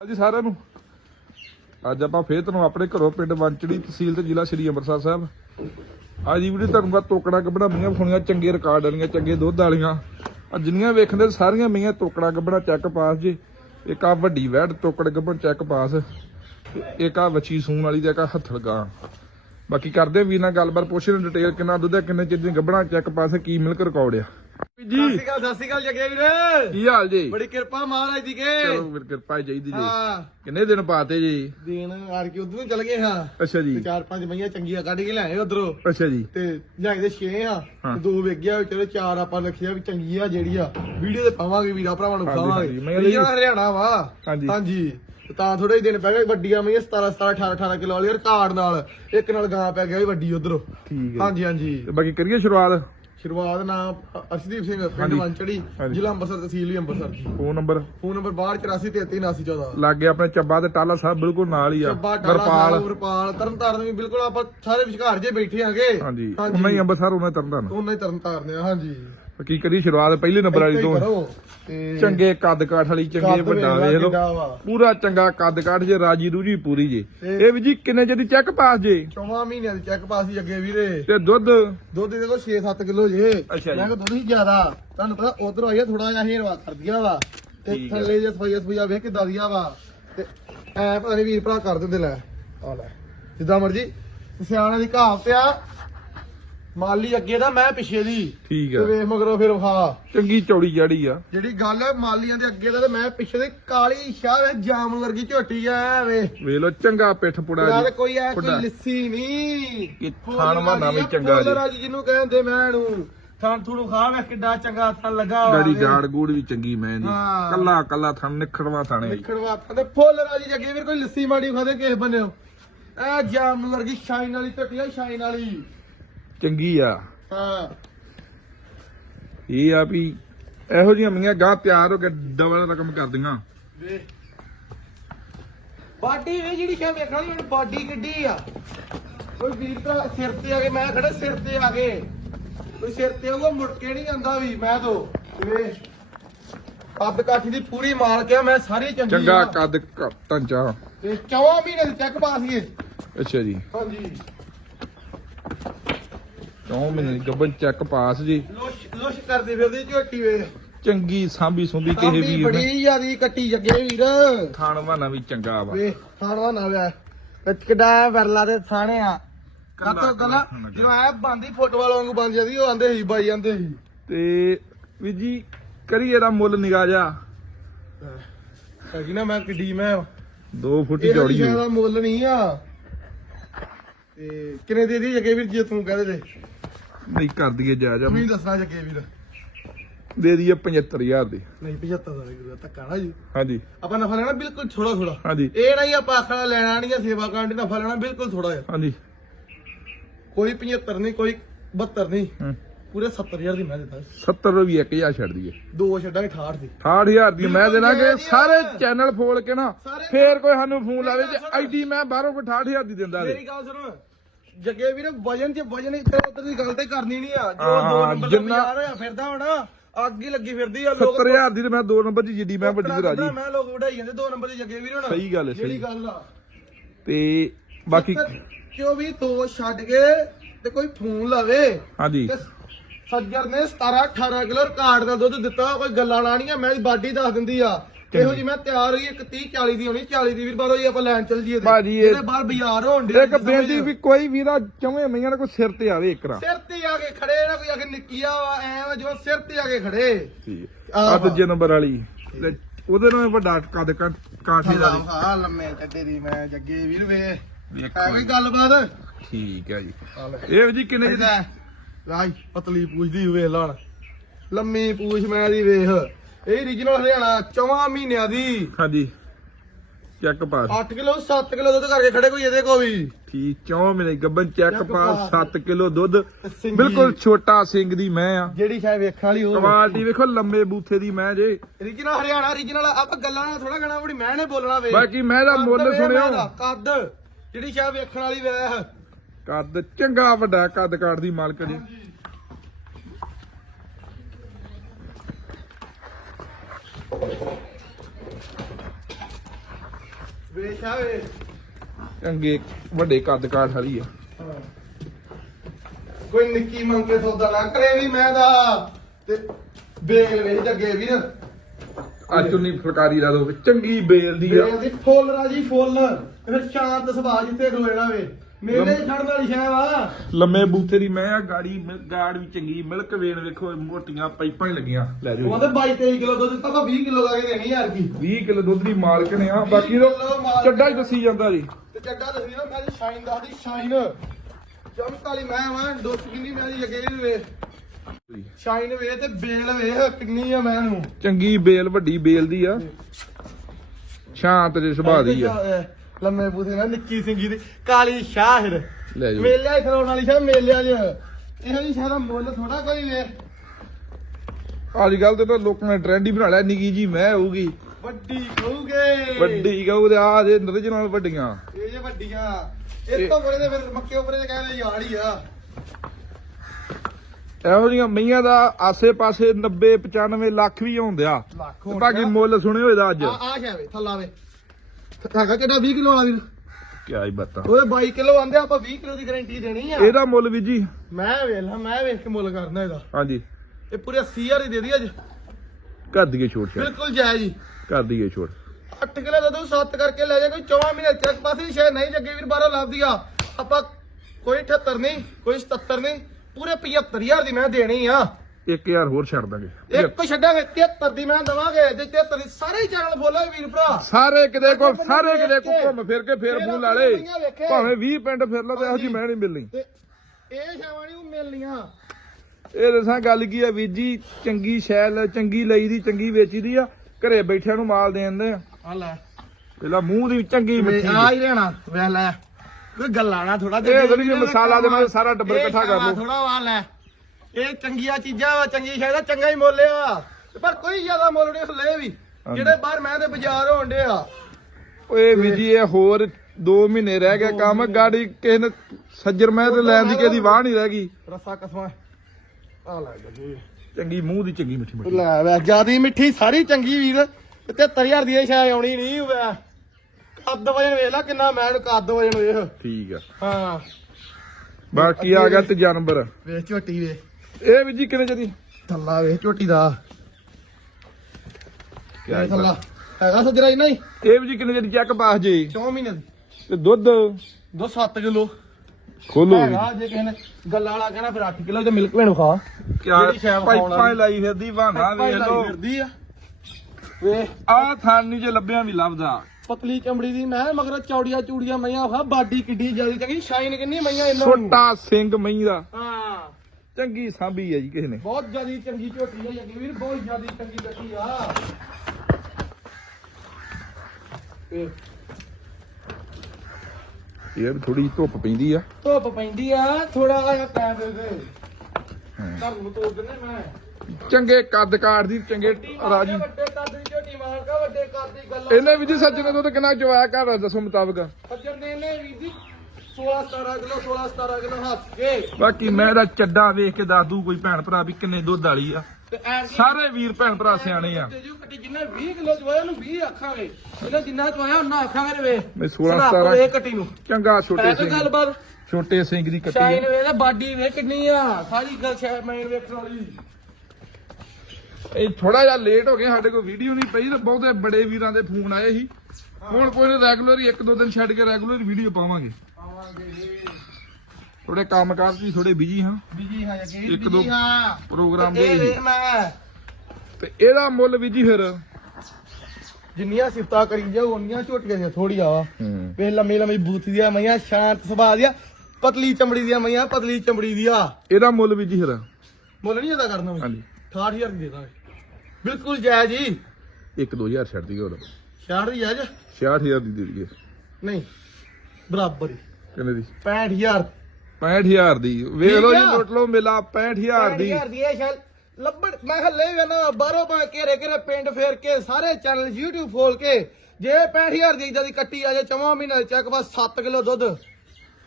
ਜੀ ਸਾਰਿਆਂ ਨੂੰ। ਅੱਜ ਆਪਾਂ ਫੇਰ ਤੁਹਾਨੂੰ ਆਪਣੇ ਘਰੋਂ ਪਿੰਡ ਵੰਚੜੀ ਤਹਿਸੀਲ ਤੇ ਜ਼ਿਲ੍ਹਾ ਸ਼੍ਰੀ ਅੰਮ੍ਰਿਤਸਰ ਸਾਹਿਬ। ਅੱਜ ਦੀ ਵੀਡੀਓ ਤੁਹਾਨੂੰ ਬਾ ਤੋਕੜਾ ਗੱਬੜਾ ਮੀਆਂ ਵਿਖਾਉਣੀਆਂ ਚੰਗੇ ਰਿਕਾਰਡ ਵਾਲੀਆਂ, ਚੰਗੇ ਦੁੱਧ ਵਾਲੀਆਂ। ਆ ਜਿੰਨੀਆਂ ਵੇਖਦੇ ਸਾਰੀਆਂ ਮੀਆਂ ਤੋਕੜਾ ਗੱਬੜਾ ਚੈੱਕ ਪਾਸ ਜੀ। ਇੱਕ ਆ ਵੱਡੀ ਵੈੜ ਤੋਕੜ ਗੱਬੜ ਚੈੱਕ ਪਾਸ ਇੱਕ ਆ ਵਛੀ ਸੂਣ ਵਾਲੀ ਤੇ ਇੱਕ ਆ ਹੱਥਲ ਗਾਂ। ਬਾਕੀ ਕਰਦੇ ਵੀ ਨਾਲ ਗੱਲਬਾਤ ਪੁੱਛਣ ਡਿਟੇਲ ਕਿੰਨਾ ਦੁੱਧ ਹੈ, ਕਿੰਨੇ ਚਿਰ ਦੀਆਂ ਗੱਬੜਾਂ ਚੈੱਕ ਪਾਸ ਕੀ ਮਿਲਕ ਰਿਕਾਰਡ ਆ। ਸਤਿ ਸ਼੍ਰੀ ਅਕਾਲ ਸਤਿ ਸ਼੍ਰੀ ਅਕਾਲ ਜਗੇ ਵੀਰ। ਕੀ ਹਾਲ ਜੀ? ਬੜੀ ਕਿਰਪਾ ਮਹਾਰਾਜ ਦੀ ਕੇ। ਚਲੋ ਫਿਰ ਕਿਰਪਾ ਹੀ ਚਾਹੀਦੀ ਜੀ। ਹਾਂ। ਕਿੰਨੇ ਦਿਨ ਪਾਤੇ ਜੀ? ਦਿਨ ਆਰ ਕੇ ਉਧਰੋਂ ਚਲ ਗਏ ਹਾਂ। ਅੱਛਾ ਜੀ। ਤੇ ਚਾਰ ਪੰਜ ਮਈਆਂ ਚੰਗੀਆਂ ਕੱਢ ਕੇ ਲਿਆਏ ਉਧਰੋਂ। ਅੱਛਾ ਜੀ। ਤੇ ਲਿਆਏ ਦੇ 6 ਆ। ਹਾਂ। ਦੋ ਵੇਖ ਗਿਆ ਚਲੋ ਚਾਰ ਆਪਾਂ ਲਿਖਿਆ ਵੀ ਚੰਗੀ ਆ ਜਿਹੜੀ ਆ। ਵੀਡੀਓ ਤੇ ਪਾਵਾਂਗੇ ਵੀਰਾ ਭਰਾਵਾਂ ਨੂੰ ਖਾਵਾਂਗੇ। ਜਿਹੜਾ ਹਰਿਆਣਾ ਵਾ। ਹਾਂਜੀ। ਤੇ ਥੋੜੇ ਦਿਨ ਪੈ ਗਏ ਵੱਡੀਆਂ ਮਈਆਂ 17 17 18 18 ਕਿਲੋ ਵਾਲੀ ਰਿਕਾਰਡ ਨਾਲ। ਇੱਕ ਨਾਲ ਗਾਂ ਪੈ ਗਿਆ ਵੀ ਵੱਡੀ ਉਧਰੋਂ। ਠੀਕ ਹੈ। ਹਾਂਜੀ ਹਾਂਜੀ। ਤੇ ਬਾਕੀ ਕਰੀਏ ਸ਼ੁਰੂਆਤ? ਸ਼ੁਰੂਆਤ ਨਾਮ ਅਰਸ਼ਦੀਪ ਸਿੰਘ ਪਿੰਡ। ਵੰਚੜੀ ਹਾਂਜੀ। ਜ਼ਿਲ੍ਹਾ ਅੰਮ੍ਰਿਤਸਰ ਤਹਿਸੀਲ ਵੀ Amritsar. Phone number? Phone number 62833914 ਲਾਗੇ ਆਪਣੇ ਚੱਬਾ ਤੇ ਟਾਲਾ ਸਾਹਿਬ ਬਿਲਕੁਲ ਨਾਲ ਹੀ ਆ। ਚੱਬਾ ਟਾਲਾ ਵਰਪਾਲ। ਸਾਹਿਬ ਵਰਪਾਲ। ਤਰਨਤਾਰਨ ਵੀ ਬਿਲਕੁਲ ਆਪਾਂ ਸਾਰੇ ਵਿਚਕਾਰ ਜੇ ਬੈਠੇ ਆਂਗੇ। ਹਾਂਜੀ। ਉਹਨਾਂ ਹੀ ਅੰਬਰਸਰ ਉਹਨਾਂ ਤਰਨਤਾਰਨ। ਉਹਨਾਂ ਹੀ ਤਰਨਤਾਰਨ ਆ ਹਾਂਜੀ। ਕੀ ਕਰੀ ਸ਼ੁਰੂਆਤ ਪਹਿਲੇ ਨੰਬਰ ਵਾਲੀ ਤੋਂ। ਕਰੋ ਤੇ ਚੰਗੇ ਕੱਦ ਕਾਠ ਵਾਲੀ ਚੰਗੇ ਕੱਦ ਵੱਡਾ ਵੇਖ ਲਓ। ਕਿੱਡਾ ਵਾ। ਪੂਰਾ ਚੰਗਾ ਕੱਦ ਕਾਠ ਜੇ ਰਾਜੀ ਰੂਜੀ ਪੂਰੀ ਜੇ। ਤੇ- ਇਹ ਵੀ ਜੀ ਕਿੰਨੇ ਜਿਹੜੀ ਚੈੱਕ ਪਾਸ ਜੇ? ਚੌਵਾਂ ਮਹੀਨਿਆਂ ਦੀ ਚੈੱਕ ਪਾਸ ਹੀ ਅੱਗੇ ਵੀਰੇ। ਤੇ ਦੁੱਧ? ਦੁੱਧ ਦੇ ਕੋ 6-7 ਕਿਲੋ ਜੇ। ਅੱਛਾ ਜੀ। ਮੈਂ ਕਿਹਾ ਦੁੱਧ ਹੀ ਜ਼ਿਆਦਾ। ਤੁਹਾਨੂੰ ਪਤਾ ਉਧਰ ਆਈਆ ਥੋੜਾ ਜਿਹਾ ਹੇਰਵਾ ਕਰਦੀਆਂ ਵਾ। ਤੇ ਠੀਕ ਆ। ਥੱਲੇ ਜੇ ਸਫਾਈਆ ਸਫਾਈਆ ਵੇਖ ਕਿਦਾਂ ਦੀਆਂ ਵਾ। ਤੇ ਐ ਪਤਾ ਨਹੀਂ ਵੀਰ ਭਰਾ ਕਰ ਦਿੰਦੇ ਲੈ। ਆ ਲੈ। ਜਿੱਦਾਂ ਮਰਜ਼ੀ। ਸਿਆਣਾ ਦੀ ਕਹਾਵਤ ਆ। ਮਾਲੀ ਅੱਗੇ ਦਾ ਮੈਂ ਪਿੱਛੇ ਦੀ। ਠੀਕ ਤੇ ਆ ਵੇਖ ਮਗਰੋਂ ਫਿਰ ਵਿਖਾ ਚੰਗੀ ਚੌੜੀ ਜੜੀ ਆ। ਜਿਹੜੀ ਗੱਲ ਹੈ ਮਾਲੀਆਂ ਦੇ ਅੱਗੇ ਦਾ ਤੇ ਮੈਂ ਪਿੱਛੇ ਦੀ ਕਾਲੀ ਸ਼ਾਹ ਵੇ ਜਾਮਨ ਵਰਗੀ ਝੋਟੀ ਆ ਵੇ। ਵੇਖ ਲਓ ਚੰਗਾ ਪਿੱਠ ਪੁੜਾ ਯਾਰ ਜੀ। ਕੋਈ ਐ ਕੋਈ। ਲਿੱਸੀ ਨਹੀਂ ਇਹ ਥਣ ਬਹਾਨਾ ਵੀ ਚੰਗਾ ਜੀ। ਜੀ ਜਿਹਨੂੰ ਕਹਿੰਦੇ ਮੈਂ ਨੂੰ। ਥਣ ਥੂਣੂ ਖਾ ਵੇ ਕਿੱਡਾ ਚੰਗਾ ਥਣ ਲੱਗਾ ਵਾ ਗਾੜੀ ਵੇ। ਗਾੜ ਗੂੜ ਵੀ ਚੰਗੀ ਮੈਂ ਦੀ। ਹਾਂ। ਕੱਲਾ ਕੱਲਾ ਥਣ ਨਿਖੜਵਾ ਥਾਣੇ ਨਿਕੜਵਾ ਤੇ ਫੁੱਲ ਰਾਜੀ ਜੱਗੇ ਵੀਰ ਕੋਈ ਲੱਸੀ ਮਾੜੀ ਖਾਦੇ ਕਿਸ ਬੰਨਿਓ। ਐ ਜਾਮਨ ਵਰਗੀ ਸ਼ਾਈਨ ਵਾਲੀ ਝੋਟੀ ਆ ਸ਼ਾਈਨ ਵਾਲੀ। ਚੰਗੀ ਆ। ਹਾਂ। ਇਹ ਆ ਵੀ ਇਹੋ ਜਿਹੀਆਂ ਮੀਆਂ ਗਾਂ ਤਿਆਰ ਹੋ ਕੇ ਡਬਲ ਰਕਮ ਕਰਦੀਆਂ। ਬਾਡੀ ਵੇ ਜਿਹੜੀ ਕਿਆ ਵੇਖਣਾ ਹੁਣ ਬਾਡੀ ਕਿੱਡੀ ਆ। ਕੋਈ ਵੀਰ ਭਰਾ ਸਿਰ ਤੇ ਆ ਕੇ ਮੈਂ ਖੜਾ ਸਿਰ ਤੇ ਆ ਕੇ। ਕੋਈ ਸਿਰ ਤੇ ਆਊਗਾ ਮੁੜ ਕੇ ਨਹੀਂ ਜਾਂਦਾ ਵੀ ਮੈਂ ਤੋਂ ਵੇ ਕੱਦ ਕਾਠੀ ਦੀ ਪੂਰੀ ਮਾਲਕ ਆ ਮੈਂ ਸਾਰੀ ਚੰਗੀ ਚੰਗਾ। ਕੱਦ ਕ- ਢਾਂਚਾ ਤੇ ਚੌਵਾਂ ਮਹੀਨੇ ਦੀ ਚੈੱਕ ਪਾਸ ਗਏ ਅੱਛਾ ਜੀ। ਹਾਂਜੀ। ਚੌਂ ਮਹੀਨੇ ਦੀ ਗੱਬਨ ਚੈੱਕ ਪਾਸ ਜੀ। ਲੋਸ਼ ਲੋਸ਼ ਕਰਦੀ ਫਿਰਦੀ ਝੋਟੀ ਵੇ। ਚੰਗੀ ਸਾਂਭੀ ਸੁੰਭੀ ਕਿਸੇ ਵੀਰ ਨੇ। ਬੜੀ ਜ਼ਿਆਦੀ ਕੱਟੀ ਜੱਗੇ ਵੀਰ। ਥਾਣ ਬਹਾਨਾ ਵੀ ਚੰਗਾ ਵਾ। ਵੇ ਖਾਣਾ ਨਾ ਵੇ। ਕਿੱਡਾ ਵਰਲਾ ਦੇ ਥਾਣੇ ਆ। ਕਾਤੋਂ ਗੱਲਾਂ ਜਿਵੇਂ ਆ ਬੰਦੀ ਫੁੱਟਬਾਲ ਵਾਂਗੂ ਬਣ ਜਾਂਦੀ ਉਹ ਆਂਦੇ ਸੀ ਬਾਈ ਆਂਦੇ ਸੀ। ਤੇ ਵੀ ਜੀ ਕਰੀਏ ਦਾ ਮੁੱਲ ਨਿਗਾ ਜਾ। ਹੈਗੀ ਨਾ ਮੈਂ ਕਿੱਡੀ ਮੈਂ 2 ਫੁੱਟ ਇਹ ਚੌੜੀ ਹੋ ਦਾ ਮੁੱਲ ਨਹੀਂ ਆ। ਤੇ ਕਿੰਨੇ ਦੇ ਦੀ ਜੱਗੇ ਵੀਰ ਜੇ ਤੂੰ ਕਹਦੇ ਤੇ ਨਹੀਂ ਕਰ ਦਈਏ ਜਾ ਜਾ। ਤੂੰ ਹੀ ਦੱਸਣਾ ਜੱਗੇ ਵੀਰ। ਦੇ ਦਈਏ 75000 ਦੀ। ਨਹੀਂ 75 ਦਾ ਵੀਰ ਧੱਕਾ ਨਾ ਜੀ। ਹਾਂਜੀ। ਆਪਾਂ ਨਫਾ ਲੈਣਾ ਬਿਲਕੁਲ ਥੋੜਾ ਥੋੜਾ ਹਾਂਜੀ। ਇਹ ਨਹੀਂ ਆਪਾਂ ਆਖਣਾ ਲੈਣਾ ਨਹੀਂ ਜਾਂ ਸੇਵਾ ਕਰਨ ਦੀ ਨਫਾ ਲੈਣਾ ਬਿਲਕੁਲ ਥੋੜਾ ਜਿਹਾ। ਹਾਂਜੀ। ਕੋਈ 75 ਨਹੀਂ ਕੋਈ 72 ਨਹੀਂ। ਪੂਰੇ 70000 ਦੀ ਮੈਂ ਦਿੱਤਾ 70 ਰੁਪਏ 1000 ਛੱਡ ਦਈਏ। ਦੋ ਛੱਡਾਂਗੇ 68 ਦੀ। 68000 ਦੀ ਮੈਂ ਦੇਣਾਗੇ। ਸਾਰੇ ਚੈਨਲ ਫੋਲ ਕੇ ਨਾ। ਫੇਰ ਕੋਈ ਸਾਨੂੰ ਫੋਨ ਲਾਵੇ ਸੁਣ। ਐਡੀ ਮੈਂ ਬਾਹਰੋਂ ਕੋਈ 68000 ਦੀ ਦਿੰਦਾ ਮੇਰੀ ਗੱਲ ਸੁਣ। ਜੱਗੇ ਵੀਰ ਵਜਨ ਚ ਵਜਨ ਇੱਧਰ ਉੱਧਰ ਦੀ ਗੱਲ ਤੇ ਕਰਨੀ ਨਹੀਂ ਆ। ਜੋ ਹਾਂ, ਦੋ ਨੰਬਰ ਦਾ ਜਿੰਨਾ- ਬਾਜ਼ਾਰ ਹੋਇਆ ਫਿਰਦਾ ਹੋਣਾ ਅੱਗ ਹੀ ਲੱਗੀ ਫਿਰਦੀ ਆ ਲੋਕ 70000 ਦੀ ਤੇ ਮੈਂ 2 ਨੰਬਰ ਦੀ ਜਿੱਡੀ ਮੈਂ ਵੱਡੀ ਤੇ ਰਾਜੀ। ਮੈਂ ਲੋਕ ਵਢਾਈ ਜਾਂਦੇ ਦੋ ਨੰਬਰ ਦੀ ਜੱਗੇ ਵੀਰ ਹੋਣਾ। ਸਹੀ ਗੱਲ ਹੈ, ਜਿਹੜੀ ਸਹੀ। ਗੱਲ ਆ ਤੇ ਬਾਕੀ ਕਿਉਂ ਵੀ ਦੋ ਛੱਡ ਕੇ ਤੇ ਕੋਈ ਫੋਨ ਲਾਵੇ? ਹਾਂਜੀ। ਤੇ ਸੱਜਰ ਨੇ 17 18 ਕਿਲੋ ਰਿਕਾਰਡ ਦਾ ਦੁੱਧ ਦਿੱਤਾ ਕੋਈ ਗੱਲਾਂ ਲਾਣੀਆਂ ਮੈਂ ਬਾਡੀ ਦੱਸ ਦਿੰਦੀ ਆ। ਇਹੋ ਜੀ ਮੈਂ ਤਿਆਰ ਹੋਈ ਇੱਕ 30 40 ਦੀ ਹੋਣੀ 40 ਦੀ ਵੀਰ ਬਾਦੋ ਜੀ ਆਪਾਂ ਲੈਣ ਚੱਲ ਜੀਏ। ਭਾਜੀ ਇਹ- ਇਹਦੇ ਬਾਹਰ ਬਾਜ਼ਾਰ ਹੋਣ ਡੇ ਇੱਕ ਬੇਨਤੀ ਵੀ ਕੋਈ ਵੀਰਾ ਚੌਵੇਂ ਮਈਆਂ ਦਾ ਕੋਈ ਸਿਰ ਤੇ ਆਵੇ ਇੱਕ ਰਾ ਸਿਰ ਤੇ ਆ ਕੇ ਖੜੇ ਨਾ ਕੋਈ ਆ ਕੇ ਨਿੱਕੀਆ ਵਾ ਐ ਜਿਵੇਂ ਸਿਰ ਤੇ ਆ ਕੇ ਖੜੇ। ਆਹ ਆ ਦੂਜੇ ਨੰਬਰ ਵਾਲੀ। ਲੈ, ਉਹਦੇ ਨਾਲ ਵੱਡਾ ਕੱਦ ਕਾ- ਕਾਠੀ ਦਾ ਵੀ। ਹਾਂ ਲੰਮੇ ਟੱਡੇ ਦੀ ਮੈਂ ਜੱਗੇ ਵੀਰ ਵੇ। ਵੇਖੋ ਐ ਕੋਈ ਗੱਲਬਾਤ? ਠੀਕ ਹੈ ਜੀ। ਇਹ ਵੀ ਜੀ ਕਿੰਨੇ ਜੀ ਇਹਦਾ ਰਾਜ ਪਤਲੀ ਪੂਛਦੀ ਵੇਖ ਲਾਣ ਲੰਮੀ ਪੂਛ ਮੈਂ ਦੀ ਵੇਖ। ਇਹ ਰੀਜਨਲ ਹਰਿਆਣਾ ਚੌਵਾਂ ਮਹੀਨਿਆਂ ਦੀ। ਹਾਂਜੀ। ਚੈੱਕ ਪਾਸ 8 ਕਿਲੋ 7 ਕਿਲੋ ਦੁੱਧ ਕਰਕੇ ਖੜੇ ਕੋਈ ਇਹਦੇ ਕੋ ਵੀ। ਠੀਕ ਚੌਂ ਮਹੀਨੇ ਗੱਬਨ ਚੈੱਕ ਪਾਸ ਪਾਸ। 7 ਕਿਲੋ ਦੁੱਧ। ਸਿੰਗੀ। ਬਿਲਕੁਲ ਛੋਟਾ ਸਿੰਘ ਦੀ ਮੈਂ ਆ। ਜਿਹੜੀ ਸ਼ਾਇਦ ਵੇਖਣ ਵਾਲੀ ਹੋਵੇ ਕੁਆਲਿਟੀ ਵੇਖੋ ਲੰਮੇ ਬੂਥੇ ਦੀ ਮੈਂ ਜੇ। ਰੀਜਨਲ ਹਰਿਆਣਾ ਰੀਜਨਲ ਆਪਾਂ ਗੱਲਾਂ ਨਾਲ ਥੋੜਾ ਗਣਾ ਬੜੀ ਮੈਂ ਨੇ ਬੋਲਣਾ ਵੇ। ਬਾਕੀ ਮੈਂ ਦਾ ਮੁੱਲ ਵੇ ਸੁਣਿਓ। ਕੱਦ। ਜਿਹੜੀ ਸ਼ਾਇਦ ਵੇਖਣ ਵਾਲੀ ਵੇਖ ਕੱਦ ਚੰਗਾ ਵੱਡਾ ਕੱਦ ਕਾਠ ਦੀ ਮਾਲਕ ਜੀ। ਵੇਖਾ ਵੇ ਚੰਗੇ ਵੱਡੇ ਕੱਦ ਕਾਠ ਵਾਲੀ ਆ। ਕੋਈ ਨਿੱਕੀ ਮੰਗ ਕੇ ਸੌਦਾ ਨਾ ਕਰੇ ਵੀ ਮੈਂ ਦਾ ਤੇ ਬੇਲ ਵੇਚ ਅੱਗੇ ਵੀਰ ਆ ਚੁੰਨੀ ਫੁਲਕਾਰੀ ਲਾ ਦੋ ਚੰਗੀ ਬੇਲ ਦੀ ਆ। ਬੇਲ ਦੀ ਫੁੱਲ ਰਾਜੀ ਫੁੱਲ। ਫਿਰ ਸ਼ਾਂਤ ਸੁਭਾਅ ਜਿੱਤੇ ਖਲੋਣਾ ਵੇ। ਮੇਲੇ ਛੱਡਣ ਵਾਲੀ ਸ਼ੈ ਵਾ ਲੰਮੇ ਬੂਥੇ ਦੀ ਮੈਂ ਆ ਗਾੜੀ ਮਿਲ- ਗਾੜ ਵੀ ਚੰਗੀ। ਮਿਲਕ ਵੇਣ ਵੇਖੋ ਮੋਟੀਆਂ ਪਾਈਪਾਂ ਹੀ ਲੱਗੀਆਂ। ਲੈ ਜਾਓ ਉਹਦੇ 22 23 ਕਿਲੋ ਦੁੱਧ ਦਿੱਤਾ ਤਾਂ 20 ਕਿਲੋ ਲਾ ਕੇ ਦੇਣੀ ਯਾਰ ਕੀ। 20 ਕਿਲੋ ਦੁੱਧ ਦੀ ਮਾਲਕ ਨੇ ਆ। ਬਾਕੀ ਕਿਲੋ ਮਾਲਕ। ਚੱਡਾ ਹੀ ਦੱਸੀ ਜਾਂਦਾ ਜੀ। ਤੇ ਚੱਡਾ ਦੱਸੀ ਨਾ ਮੈਂ ਸ਼ਾਈਨ ਦੱਸਦੀ ਸ਼ਾਈਨ ਚਮਕ ਵਾਲੀ ਮੈਂ ਵਾਂ ਦੁੱਧ ਕਿੰਨੀ ਮੈਂ ਦੀ ਅੱਗੇ ਵੀ। ਸ਼ਾਈਨ ਵੇ ਤੇ ਬੇਲ ਵੇ ਕਿੰਨੀ ਆ ਮੈਂ ਨੂੰ। ਚੰਗੀ ਬੇਲ ਵੱਡੀ ਬੇਲ ਦੀ ਆ। ਸ਼ਾਂਤ ਜੇ ਸੁਭਾਅ ਦੀ ਆ। ਲੰਮੇ ਬੂਥੇ ਨਾਲ ਨਿੱਕੀ ਸਿੰਘੀ ਦੀ ਕਾਲੀ ਸ਼ਾਹਰ। ਲੈ ਜਾਓ। ਮੇਲਿਆਂ 'ਚ ਖਲੋਣ ਵਾਲੀ ਸ਼ਾਹ ਮੇਲਿਆਂ 'ਚ। ਇਹੋ ਜਿਹੀ ਸ਼ਾਹ ਦਾ ਮੁੱਲ ਥੋੜਾ ਕੋਈ ਵੇ। ਅੱਜ ਕੱਲ ਤੇ ਤਾਂ ਲੋਕਾਂ ਨੇ ਟ੍ਰੈਂਡ ਹੀ ਬਣਾ ਲਿਆ ਨਿੱਕੀ ਜੀ ਮੈਂ ਹੋਊਗੀ। ਵੱਡੀ ਕਹੂਗੇ। ਵੱਡੀ ਕਹੂ ਤੇ ਆ ਜੇ ਨਰਜ ਨਾਲ ਵੱਡੀਆਂ। ਇਹ ਜੇ ਵੱਡੀਆਂ। ਇਹ ਤੋਂ ਬੜੇ ਦੇ ਫਿਰ ਮੱਕੇ ਉੱਪਰੇ ਕਹਿੰਦੇ ਯਾਰ ਹੀ ਆ। ਇਹੋ ਜਿਹੀਆਂ ਮਈਆਂ ਦਾ ਆਸੇ-ਪਾਸੇ 90 95 ਲੱਖ ਵੀ ਆਉਂਦਿਆ। ਲੱਖ ਬਾਕੀ ਮੁੱਲ ਸੁਣਿਓ ਇਹਦਾ ਅੱਜ। ਆ ਆ ਸ਼ਾਵੇ ਥੱਲਾ ਵੇ। ਹੈਗਾ ਕਿੱਡਾ 20 ਕਿਲੋ ਵਾਲਾ ਵੀਰ? ਕਿਆ ਹੀ ਬਤਾ। ਓਏ 22 ਕਿਲੋ ਆਂਦੇ ਆਪਾਂ 20 ਕਿਲੋ ਦੀ ਗਾਰੰਟੀ ਦੇਣੀ ਆ। ਇਹਦਾ ਮੁੱਲ ਵੀ ਜੀ। ਮੈਂ ਵੇਖ ਲਾ ਮੈਂ ਵੇਖ ਕੇ ਮੁੱਲ ਕਰਨਾ ਇਹਦਾ। ਹਾਂਜੀ। ਇਹ ਪੂਰੇ 80000 ਹੀ ਦੇ ਦੀ ਅੱਜ। ਕਰ ਦਈਏ ਛੋਟ ਛਾਟ ਬਿਲਕੁਲ ਜਾਇਜ਼ ਜੀ ਕਰ ਦਈਏ ਛੋਟ। 8 ਕਿਲੋ ਦਾ ਤੂੰ 7 ਕਰਕੇ ਲੈ ਜਾ ਕੋਈ 4 ਮਹੀਨੇ ਚੱਕ ਪਾਸੇ ਸ਼ਾਇਦ ਨਹੀਂ ਜੱਗੇ ਵੀਰ ਬਾਹਰੋਂ ਲੱਭਦੀ ਆ। ਆਪਾਂ ਕੋਈ 78 ਨਹੀਂ ਕੋਈ 77 ਨਹੀਂ ਪੂਰੇ 75000 ਦੀ ਮੈਂ ਦੇਣੀ ਆ। 1000 ਹੋਰ ਛੱਡ ਦਾਂਗੇ। ਇੱਕ ਛੱਡਾਂਗੇ 73 ਦੀ ਮੈਂ ਦਵਾਂਗੇ ਜੇ 73 ਦੀ ਸਾਰੇ ਚੈਨਲ ਬੋਲੋ ਵੀਰ ਭਰਾ। ਸਾਰੇ ਕਿਤੇ ਕੋਲ ਸਾਰੇ ਕਿਤੇ ਕੋ ਘੁੰਮ ਫਿਰ ਕੇ ਫੇਰ ਫੋਨ ਲਾ ਲੇ ਵੇਖੇ। ਭਾਵੇਂ 20 ਪਿੰਡ ਫਿਰ ਲਓ ਤੇ ਇਹੋ ਜੀ ਮੈਂ ਨਹੀਂ ਮਿਲਣੀ। ਇਹ ਸ਼ਾਵਾਂ ਨਹੀਂ ਮਿਲਣੀਆਂ। ਇਹ ਦੱਸਾਂ ਗੱਲ ਕੀ ਆ ਵੀਰ ਜੀ ਚੰਗੀ ਸ਼ੈਲ ਚੰਗੀ ਲਈ ਦੀ ਚੰਗੀ ਵੇਚੀ ਦੀ ਆ ਘਰੇ ਬੈਠਿਆਂ ਨੂੰ ਮਾਲ ਦੇ ਦਿੰਦੇ ਆ। ਆ ਲੈ। ਪਹਿਲਾਂ ਮੂੰਹ ਦੀ ਚੰਗੀ ਮਿੱਠੀ ਆ ਹੀ ਰਹਿਣਾ ਵੇ ਲੈ। ਕੋਈ ਗੱਲਾਂ ਨਾ ਥੋੜਾ ਇਹ ਥੋੜੀ ਜਿਹੀ ਮਸਾਲਾ ਦੇ ਨਾਲ ਸਾਰਾ ਟੱਬਰ ਇਕੱਠਾ ਕਰ ਲਓ। ਥੋੜਾ ਵਾ ਲੈ। ਇਹ ਚੰਗੀਆਂ ਚੀਜ਼ਾਂ ਵਾ ਚੰਗੀ ਸ਼ਾਇਦ ਆ, ਚੰਗਾ ਹੀ ਮੁੱਲ ਆ। ਤੇ ਪਰ ਕੋਈ ਜ਼ਿਆਦਾ ਮੁੱਲ ਨਹੀਂ ਥੱਲੇ ਵੀ। ਜਿਹੜੇ ਬਾਹਰ ਮੈਂ ਤੇ ਬਾਜ਼ਾਰ ਹੋਣ ਆ। ਓਏ ਵੀਰ ਜੀ ਇਹ ਹੋਰ 2 ਮਹੀਨੇ ਰਹਿ ਗਿਆ ਕੰਮ ਗਾੜੀ ਕਿਸੇ ਨੇ ਸੱਜਰ ਮੈਂ ਤੇ ਲੈਣ ਦੀ ਕਿਸੇ ਦੀ ਵਾਹ ਨਹੀਂ ਰਹਿ ਗਈ। ਰਸਾ ਕਸਮਾ। ਆ ਲੈ ਜੀ। ਚੰਗੀ ਮੂੰਹ ਦੀ ਚੰਗੀ ਮਿੱਠੀ ਮਿੱਠੀ। ਲੈ ਵੇ ਜਿਆਦੀ ਮਿੱਠੀ ਸਾਰੀ ਚੰਗੀ ਵੀਰ। ਤੇ 73000 ਦੀ ਇਹ ਸ਼ਾਇਦ ਆਉਣੀ ਨਹੀਂ ਵੇ ਕੱਦ ਵਜਨ ਵੇਖ ਲੈ ਕਿੰਨਾ ਮੈਂ ਕੱਦ ਵਜਨ ਵੇਖ। ਠੀਕ ਆ। ਹਾਂ। ਬਾਕੀ ਆ ਗਿਆ ਤੀਜਾ ਨੰਬਰ ਵੇਖ ਝੋਟੀ ਵੇ ਇਹ ਵੀਰ ਜੀ ਕਿੰਨੇ ਜਦੀ ਥੱਲਾ ਵੇਖ ਝੋਟੀ ਦਾ। ਕਿਆ ਵੇਖ ਥੱਲਾ। ਹੈਗਾ ਸੱਜਰਾ ਹੀ? ਨਹੀਂ ਇਹ ਵੀਰ ਜੀ ਕਿੰਨੇ ਜਦੀ ਚੈੱਕ ਪਾਸ ਜੀ? 4 ਮਹੀਨੇ ਤੇ ਦੁੱਧ? ਦੋ 7 ਕਿਲੋ। ਖੋਲੋ ਹੈਗਾ ਜੇ ਕਿਸੇ ਨੇ ਗੱਲਾਂ ਵਾਲਾ ਕਹਿਣਾ ਫਿਰ 8 ਕਿਲੋ ਤੇ ਮਿਲਕ ਭੇਣ ਖਾ। ਕਿਆ ਪਾਈਪਾਂ। ਲਾਈ ਫਿਰਦੀ ਬਹਾਨਾ ਵੇਖ ਲੋ ਫਿਰਦੀ ਆ। ਵੇ ਆ ਥਾਨੀ ਜੇ ਲੱਭਿਆ ਵੀ ਲੱਭਦਾ। ਪਤਲੀ ਚਮੜੀ ਦੀ ਮੈਂ ਮਗਰ ਚੌੜੀਆਂ ਚੂੜੀਆਂ ਮਈਆਂ ਖਾ ਬਾਡੀ ਕਿੱਡੀ ਜਿਆਦੀ ਚੰਗੀ ਸ਼ਾਈਨ ਕਿੰਨੀ ਮਈਆਂ ਇਹਨਾਂ। ਛੋਟਾ ਸਿੰਘ ਮਈ ਦਾ। ਹਾਂ। ਚੰਗੀ ਸਾਂਭੀ ਹੈ ਜੀ ਕਿਸੇ ਨੇ। ਬਹੁਤ ਜਿਆਦੀ ਚੰਗੀ ਝੋਟੀ ਆ ਜੱਗੀ ਵੀਰ ਬਹੁਤ ਜਿਆਦੀ ਚੰਗੀ ਕੱਟੀ ਆ। ਇਹ ਯਾਰ ਥੋੜੀ ਧੁੱਪ ਪੈਂਦੀ ਆ। ਧੁੱਪ ਪੈਂਦੀ ਆ ਥੋੜਾ ਜਿਹਾ ਟਾਈਮ ਦੇ ਦੇ। ਘਰ ਨੂੰ ਤੋੜ ਦਿੰਦੇ ਮੈਂ। ਚੰਗੇ ਕੱਦ ਕਾਠ ਦੀ ਚੰਗੇ ਰਾਜੀ। ਵੱਡੇ ਕੱਦ ਦੀ ਝੋਟੀ ਮਾਰਕਾ ਵੱਡੇ ਕੱਦ ਦੀ ਗੱਲ। ਇਹਨੇ ਵੀ ਜੀ ਸੱਜਣੇ ਦੁੱਧ ਕਿੰਨਾ ਚਵਾਇਆ ਘਰ ਦੱਸੋ ਮੁਤਾਬਕ। ਸੱਜਣ ਨੇ ਇਹਨੇ ਵੀ ਦੀ 16 17 ਕਿਲੋ 16 17 ਕਿਲੋ ਹੱਥ ਕੇ। ਬਾਕੀ ਮੈਂ ਦਾ ਚੱਡਾ ਵੇਖ ਕੇ ਦੱਸ ਦੂ ਕੋਈ ਭੈਣ ਭਰਾ ਵੀ ਕਿੰਨੇ ਦੁੱਧ ਵਾਲੀ ਆ। ਤੇ ਐਂ ਕੀ- ਸਾਰੇ ਵੀਰ ਭੈਣ ਭਰਾ ਸਿਆਣੇ ਆ। ਤੇ ਜੋ ਕੱਟੀ ਜਿੰਨੇ 20 ਕਿਲੋ ਚਵਾਇਆ ਉਹਨੂੰ 20 ਆਖਾਂਗੇ। ਜਿਹਨੇ ਜਿੰਨਾ ਚਵਾਇਆ ਉਹਨਾਂ ਆਖਾਂਗੇ ਵੇ। ਮੈਂ 16 ਸਰਾਪ 17 ਇਹ ਕੱਟੀ ਨੂੰ। ਚੰਗਾ ਛੋਟੇ ਸਿੰਘ। ਗੱਲਬਾਤ ਛੋਟੇ ਸਿੰਘ ਦੀ ਕੱਟੀ ਸ਼ਾਈਨ ਆ। ਵੇ ਤੇ ਬਾਡੀ ਵੇ ਕਿੰਨੀ ਆ। ਸਾਰੀ ਗੱਲ ਮੈਂ ਵੇਖਣ ਵਾਲੀ। ਇਹ ਥੋੜਾ ਜਿਹਾ ਲੇਟ ਹੋ ਗਿਆ ਸਾਡੇ ਕੋਲ ਵੀਡੀਓ ਨਹੀਂ ਪਈ ਤੇ ਬਹੁਤੇ ਬੜੇ ਵੀਰਾਂ ਦੇ ਫੋਨ ਆਏ ਸੀ। ਹੁਣ ਕੋਈ ਨਾ ਰੈਗੂਲਰ ਇੱਕ ਦੋ ਦਿਨ ਛੱਡ ਕੇ ਰੈਗੂਲਰ ਵੀਡੀਓ ਪਾਵਾਂਗੇ। ਜੀ ਥੋੜੇ ਕੰਮ ਕਾਰ ਵੀ ਥੋੜੇ ਬਿਜ਼ੀ ਹਾਂ। ਬਿਜ਼ੀ ਹਾਂ ਜੀ ਇੱਕ ਦੋ ਬਿਜ਼ੀ ਹਾਂ। ਪ੍ਰੋਗਰਾਮ ਇਹ ਦੇ ਵੇਖ ਮੈਂ। ਤੇ ਇਹਦਾ ਮੁੱਲ ਵੀ ਜੀ ਫਿਰ। ਜਿੰਨੀਆਂ ਸਿਫਤਾਂ ਕਰੀ ਜਾਓ ਉਨੀਆਂ ਝੋਟੀਆਂ ਦੀਆਂ ਥੋੜੀਆਂ ਵਾ। ਹੂੰ। ਵੇਖ ਲੰਮੀ ਲੰਮੀ ਬੂਥ ਦੀਆਂ ਮਈਆਂ ਸ਼ਾਂਤ ਸੁਭਾਅ ਦੀਆਂ ਪਤਲੀ ਚਮੜੀ ਦੀਆਂ ਮਈਆਂ ਪਤਲੀ ਚਮੜੀ ਦੀਆਂ। ਇਹਦਾ ਮੁੱਲ ਵੀ ਜੀ ਫਿਰ। ਮੁੱਲ ਨਹੀਂ ਅਦਾ ਕਰਨਾ ਮੈਂ ਹਾਂਜੀ। 68000 ਦੀ ਦਾਂਗੇ। ਬਿਲਕੁਲ ਜਾਇਜ਼ ਜੀ। 1 2000 ਛੱਡ ਦਈਏ ਹੋਰ। 66 ਦੀ ਜਾਇਜ਼ 66000 ਦੀ ਦੇ ਦਈਏ। ਨਹੀਂ ਬਰਾਬਰ ਹੀ। ਕਿੰਨੇ ਦੀ? 65000 65000 ਦੀ। ਵੇਖ ਲਓ ਜੀ। ਲੁੱਟ ਲਓ ਮੇਲਾ 65000 ਦੀ। 65000 ਦੀ ਇਹ ਸ਼ਾਲ ਲੱਭਣ ਮੈਂ ਹੱਲੇ ਵੇਨਾ ਬਾਹਰੋਂ ਪਾ ਘੇਰੇ ਘੇਰੇ ਪਿੰਡ ਫੇਰ ਕੇ ਸਾਰੇ ਚੈਨਲ YouTube ਖੋਲ ਕੇ ਜੇ 65000 ਦੀ ਇਦਾਂ ਦੀ ਕੱਟੀ ਆ ਜੇ ਚਵਾਂ ਮਹੀਨਾ ਚੱਕ ਬਸ 7 ਕਿਲੋ ਦੁੱਧ।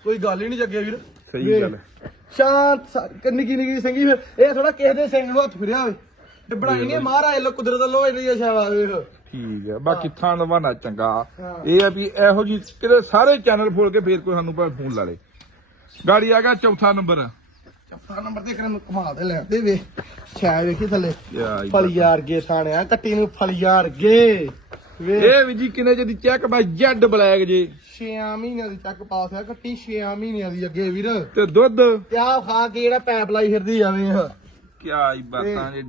ਕੋਈ ਗੱਲ ਹੀ ਨਹੀਂ ਜੱਗੇ ਵੀਰ। ਸਹੀ ਗੱਲ। ਸ਼ਾਂਤ ਨਿੱਕੀ ਨਿੱਕੀ ਸੰਗੀ ਫਿਰ। ਇਹ ਥੋੜਾ ਕਿਸੇ ਦੇ ਸਿੰਘ ਨੂੰ ਹੱਥ ਫਿਰਿਆ ਹੋਵੇ। ਤੇ ਬਣਾਈ ਨਹੀਂ ਮਹਾਰਾਜ ਲੋ ਕੁਦਰਤ ਲੋ ਇਹਦੀ ਸ਼ਾਵਾ ਵੇਖ। ਠੀਕ ਹੈ। ਬਾਕੀ ਥਣ ਵਾਣਾ ਚੰਗਾ। ਇਹ ਆ ਵੀ ਇਹੋ ਜੀ ਕਿਤੇ ਸਾਰੇ ਚੈਨਲ ਫੋਲ ਕੇ ਫੇਰ ਕੋਈ ਸਾਨੂੰ ਫੋਨ ਲਾ ਲੇ। ਗਾੜੀ ਆ ਗਿਆ ਚੌਥਾ ਨੰਬਰ। ਚੱਪਾ ਨੰਬਰ ਤੇ ਕਰਨ ਕਮਾ ਦੇ ਲੈ ਦੇ ਵੇ। ਛਾ ਵੇਖੀ ਥੱਲੇ। ਯਾਰ ਫਲੀਆਰ ਗੇ ਥਾਣਿਆ ਕੱਟੀ ਨੂੰ ਫਲੀਆਰ ਗੇ। ਵੇ। ਇਹ ਵੀ ਜੀ ਕਿਨੇ ਜਿਹਦੀ ਚੈੱਕ ਬਾ ਜੈਡ ਬਲੈਕ ਜੀ। 6 ਮਹੀਨਿਆਂ ਦੀ ਚੱਕ ਪਾਸ ਆ ਕੱਟੀ 6 ਮਹੀਨਿਆਂ ਦੀ ਅੱਗੇ ਵੀਰ। ਤੇ ਦੁੱਧ। ਤੇ ਆ ਖਾ ਕੇ ਜਿਹੜਾ ਪੈਪ ਲਾਈ ਫਿਰਦੀ ਜਾਵੇ ਇਹ ਕਿਆ ਹੀ ਬਾਤਾਂ ਜੀ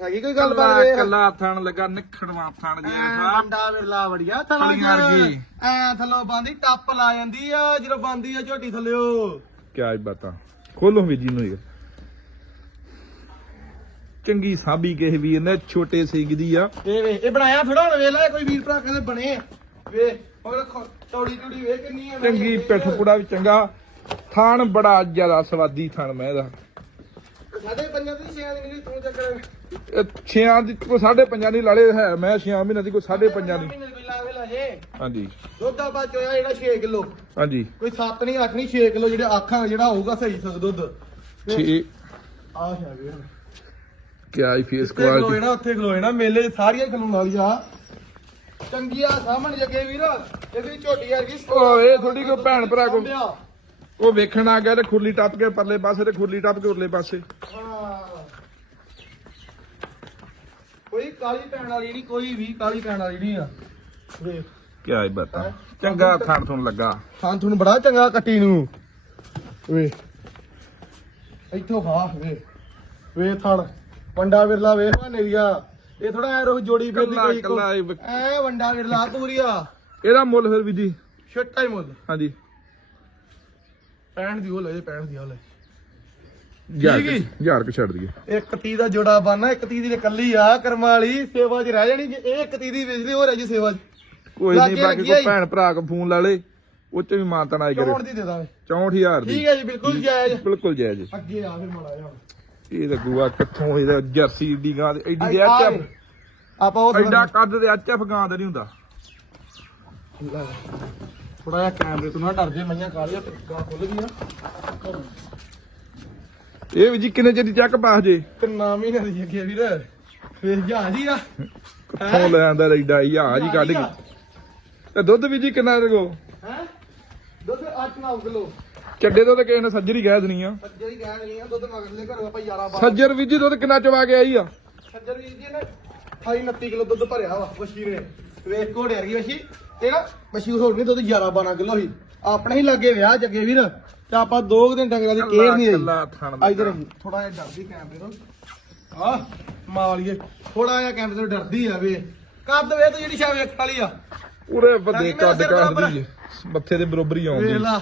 ਹੈਗੀ ਕੋਈ ਕੱਲਾ ਗੱਲਬਾਤ ਵੇ ਕੱਲਾ ਥਣ ਲੱਗਾ ਨਿਖੜਵਾ ਥਣ ਜੀ ਸਾਹਿਬ ਡੰਡਾ ਵਿਰਲਾ ਵੜੀਆ ਫਲੀਆਂ ਵਰਗੀ। ਐ ਥੱਲੋਂ ਬੰਦੀ ਟੱਪ ਲਾ ਜਾਂਦੀ ਆ ਜਦੋਂ ਬੰਦੀ ਆ ਝੋਟੀ ਥੱਲਿਓ। ਕਿਆ ਹੀ ਬਾਤਾਂ। ਖੋਲੋ ਵੀ ਜੀ ਨੂੰ ਇਹ। ਚੰਗੀ ਸਾਬੀ ਕਿਸੇ ਵੀ ਇਹਨੇ ਛੋਟੇ ਸਿੰਘ ਦੀ ਆ। ਇਹ ਵੇ ਇਹ ਬਣਾਇਆ ਥੋੜਾ ਹੁਣ ਵੇਖ ਲੈ ਕੋਈ ਵੀਰ ਭਰਾ ਕਹਿੰਦੇ ਬਣੇ। ਆ। ਵੇ ਹੋਰ ਰੱਖੋ ਤੌੜੀ ਟੂੜੀ ਵੇ ਕਿੰਨੀ ਆ ਚੰਗੀ ਪਿੱਠ ਪੁੜਾ ਵੀ ਚੰਗਾ। ਥਣ ਬੜਾ ਜ਼ਿਆਦਾ ਸਵਾਦੀ ਥਣ ਮੈਂ ਇਹਦਾ। ਸਾਡੇ ਪੰਜਾਂ ਦੀ ਛਿਆਂ ਦੀ ਨਹੀਂ ਤੂੰ ਚੱਕਰ ਇਹ ਛਿਆਂ ਦੀ ਕੋਈ ਸਾਢੇ ਪੰਜਾਂ ਦੀ ਲਾਲੇ ਹੈ ਮੈਂ ਛਿਆਂ ਮਹੀਨੇ ਦੀ ਕੋਈ ਸਾਢੇ ਪੰਜਾਂ ਦੀ। ਕੋਈ ਕੇ ਹਾਂਜੀ। ਦੁੱਧ ਦਾ ਬਾਅਦ ਚੋਇਆ ਜਿਹੜਾ 6 ਕਿਲੋ। ਹਾਂਜੀ। ਕੋਈ 7 ਨਹੀਂ 8 ਨਹੀਂ 6 ਕਿਲੋ ਜਿਹੜੇ ਆਖਾਂ ਜਿਹੜਾ ਹੋਊਗਾ ਸਹੀ ਸਕ ਦੁੱਧ। ਛੇ। ਆ। ਹੈ ਵੀਰ ਕਿਆ ਹੀ ਫੇਸ ਉੱਥੇ ਖਲੋਏ ਕੁਆਲਿਟੀ ਨਾ ਉੱਥੇ ਖਲੋਏ ਨਾ ਮੇਲੇ ਸਾਰੀਆਂ ਖਲੋਣ ਵਾਲੀਆਂ। ਚੰਗੀ ਆ ਸਾਹਮਣੇ ਜੱਗੇ ਵੀਰ ਇਹਦੀ ਝੋਟੀ ਵਰਗੀ ਇਹ ਥੋੜੀ ਕੋਈ ਭੈਣ ਭਰਾ ਕੋ। ਉਹ ਵੇਖਣ ਆ ਗਿਆ ਤੇ ਖੁਰਲੀ ਟੱਪ ਕੇ ਪਰਲੇ ਪਾਸੇ ਤੇ ਖੁਰਲੀ ਟੱਪ ਕੇ ਉਰਲੇ ਪਾਸੇ। ਕੋਈ ਕਾਲੀ ਪੈਣ ਵਾਲੀ ਨਹੀਂ ਕੋਈ ਵੀ ਕਾਲੀ ਪੈਣ ਵਾਲੀ ਨਹੀਂ ਆ। ਵੇਖ। ਕਿਆ ਹੀ ਬਤਾ। ਚੰਗਾ ਥਣ ਤੁਹਾਨੂੰ ਲੱਗਾ। ਥਾਂ ਤੁਹਾਨੂੰ ਬੜਾ ਚੰਗਾ ਕੱਟੀ ਨੂੰ। ਵੇ ਇੱਥੋਂ ਖਾ ਵੇ ਵੇ ਥਣ। ਵੰਡਾ ਵਿਰਲਾ ਵੇਖ ਨੇਰੀਆ ਇਹ ਥੋੜਾ ਐ ਰੋ ਜੋੜੀ ਫਿਰਦੀ ਕੋਈ ਐ ਵੰਡਾ ਵਿਰਲਾ ਪੂਰੀਆ ਇਹਦਾ ਮੁੱਲ ਫਿਰ ਵੀ ਜੀ। ਛੱਟਾ ਹੀ ਮੁੱਲ। ਹਾਂਜੀ। 65 ਦੀ ਉਹ ਲੈ 65 ਦੀ ਉਹ ਲੈ ਯਾਰ ਠੀਕ ਹੀ। ਯਾਰ ਕਿ ਛੱਡ ਦਈਏ। ਇੱਕ ਤੀ ਦਾ ਜੋੜਾ ਬਾਨਾ ਇੱਕ ਤੀ ਦੀ ਤੇ ਕੱਲੀ ਆ ਕਰਮਾਂ ਵਾਲੀ ਸੇਵਾ 'ਚ ਰਹਿ ਜਾਣੀ ਜੇ ਇਹ ਇੱਕ ਤੀ ਦੀ ਵੇਚਦੇ ਹੋ ਰਹਿ ਜੀ ਸੇਵਾ 'ਚ। ਕੋਈ ਲਾਗੇ ਨਹੀਂ ਬਾਕੀ ਲੱਗਿਆ ਕੋਈ ਹੀ। ਭੈਣ ਭਰਾ ਕੋ ਫੋਨ ਲਾ ਲੇ ਉਹ ਚ ਵੀ ਮਾਨਤਨ ਆਈ ਕਰੇ। ਚੌਣ ਦੀ ਦੇ ਦਾਂਗੇ। 64000 ਦੀ। ਠੀਕ ਹੈ ਜੀ ਬਿਲਕੁਲ ਜਾਇਜ਼। ਬਿਲਕੁਲ ਜਾਇਜ਼ ਅੱਗੇ ਆ ਫਿਰ ਮਾੜਾ ਜਿਹਾ ਇਹ ਤਾਂ ਗੂਆ ਕਿੱਥੋਂ ਇਹਦਾ ਜਰਸੀ ਏਡੀ ਗਾਂ ਦੇ ਐਡੀ ਦੇ ਆ। ਆਪਾਂ ਉਹ ਐਡਾ ਕੱਦ ਦੇ ਅੱਛਾ ਗਾਂ ਦਾ ਨਹੀਂ ਹੁੰਦਾ। ਥੋੜਾ ਜਿਹਾ ਕੈਮਰੇ ਤੋਂ ਨਾ ਡਰ ਜੇ ਮਈਆਂ ਕਾਲੀਆਂ ਗਾਂ ਖੁੱਲ ਗਈਆਂ। ਇਹ ਵੀ ਜੀ ਕਿੰਨੇ ਚਿਰ ਦੀ ਚੱਕ ਪਾਸ ਜੇ? ਕਿੰਨਾ ਮਹੀਨੇ ਦੀ ਅੱਗੇ ਵੀਰ? ਫੇਰ ਜਹਾਜ਼ ਹੀ ਆ। ਕਿੱਥੋਂ ਲੈ ਆਂਦਾ ਐਡਾ ਆ ਜੀ ਕੱਢ ਕੇ। ਤੇ ਦੁੱਧ ਵੀ ਜੀ ਕਿੰਨਾ ਕੋ ਹੈ? ਦੁੱਧ 8-9 ਕਿਲੋ। ਚੱਡੇ ਤੋਂ ਤਾਂ ਕਿਸੇ ਨੇ ਸੱਜਰੀ ਕਹਿ ਦੇਣੀ ਆ। ਸੱਜਰ ਕਹਿ ਰਹੀ ਆ ਦੁੱਧ ਮਗਰਲੇ ਘਰੋਂ ਆਪਾਂ 11 12 ਸੱਜਰ ਵੀ ਜੀ ਦੁੱਧ ਕਿੰਨਾ ਚਵਾ ਕੇ ਆਈ ਆ? ਸੱਜਰ ਵੀਰ ਜੀ ਨੇ 28 29 ਕਿਲੋ ਦੁੱਧ ਭਰਿਆ ਵਾ ਵਸ਼ੀ ਨੇ ਵੇਖ ਘੋੜੇ ਵਰਗੀ ਵਸ਼ੀ ਤੇ ਨਾ ਵਸ਼ੀ ਹੋਰ ਨਹੀਂ ਦੁੱਧ 11 12 ਕਿਲੋ ਸੀ। ਆਪਣੇ ਹੀ ਲੱਗੇ ਵਿਆਹ ਜੱਗੇ ਵੀਰ ਤੇ ਆਪਾਂ ਦੋ ਕੁ ਦਿਨ ਡੰਗਰਾਂ ਦੀ ਕੇਅਰ ਨਹੀਂ ਕੱਲਾ ਥਣ ਇਧਰ ਥੋੜਾ ਜਿਹਾ ਡਰਦੀ ਕੈਮਰੇ ਤੋਂ ਆ ਮਾਲੀਏ ਥੋੜਾ ਜਿਹਾ ਕੈਮਰੇ ਤੋਂ ਡਰਦੀ ਆ ਵੇ। ਕੱਦ ਵੇ ਤੂੰ ਜਿਹੜੀ ਸ਼ਾ ਵੇਖ ਵਾਲੀ ਆ। ਪੂਰੇ ਵੱਡੇ ਲੱਗੀ ਮੇਰਾ ਕੱਦ ਸਿਰ ਬਰਾਬਰ। ਕੱਦ ਦੀ ਮੱਥੇ ਦੇ ਬਰੋਬਰ ਹੀ ਆਉਂਦੀ। ਵੇਖ ਲਾ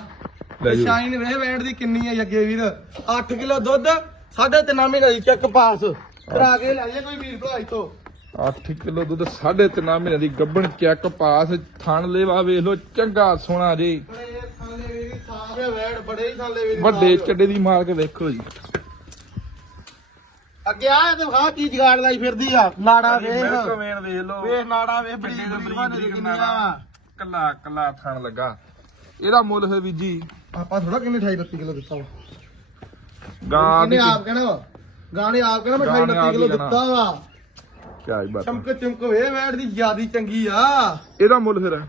ਲੈ ਜਾਓ। ਸ਼ਾਈਨ ਵੇ ਵੈਂਡ ਦੀ ਕਿੰਨੀ ਆ ਅੱਗੇ ਵੀਰ। 8 ਕਿਲੋ ਦੁੱਧ ਸਾਢੇ ਤਿੰਨ ਮਹੀਨੇ ਦੀ ਚੱਕ ਪਾਸ ਕਰਾ ਕੇ ਲੈ ਜਾ ਕੋਈ ਵੀਰ ਭਰਾ ਇਤੋਂ 8 ਕਿਲੋ ਦੁੱਧ 3.5 ਮਹੀਨੇ ਦੀ ਗੱਬਣ ਚੈੱਕ ਪਾਸ ਥਣ ਲੈਵਾ ਵੇਖ ਲੋ ਚੰਗਾ ਸੋਹਣਾ ਜੀ। ਹੈ ਵੈਂਡ ਹੀ। ਚੱਡੇ ਦੀ ਮਾਰ ਕੇ ਵੇਖੋ ਜੀ। ਅੱਗੇ ਆ ਤੇ ਖਾ ਕੀ ਜਗਾੜ ਲਾਈ ਫਿਰਦੀ ਆ। ਨਾੜਾ ਵੇਖ। ਵੇਣ ਵੇਖ ਲੋ ਵੇਖ ਨਾੜਾ ਵੇਖ ਬਣ ਕਿੰਨੀਆਂ ਵਾ। ਕੱਲਾ ਕੱਲਾ ਥਣ ਲੱਗਾ। ਇਹਦਾ ਮੁੱਲ ਫਿਰ ਵੀ ਜੀ। ਆਪਾਂ ਥੋੜਾ ਕਿੰਨੇ 28 29 ਕਿਲੋ ਦਿੱਤਾ ਵਾ। ਗਾਂ ਦੀ ਕਿੰਨੇ ਆਪ ਕਹਿਣਾ ਵਾ? ਗਾਣੇ ਆਪ ਕਹਿਣਾ ਮੈਂ 28 ਗਾਂ ਨੇ 29 ਆਪ ਕਿਲੋ ਹੀ ਕਹਿਣਾ। ਦਿੱਤਾ ਵਾ। ਕਿਆ ਹੀ ਬਾਤ। ਚਮਕ ਚਮਕ ਵੇ ਵੈੜ ਦੀ ਜਿਆਦੀ ਚੰਗੀ ਆ। ਇਹਦਾ ਮੁੱਲ ਫਿਰ?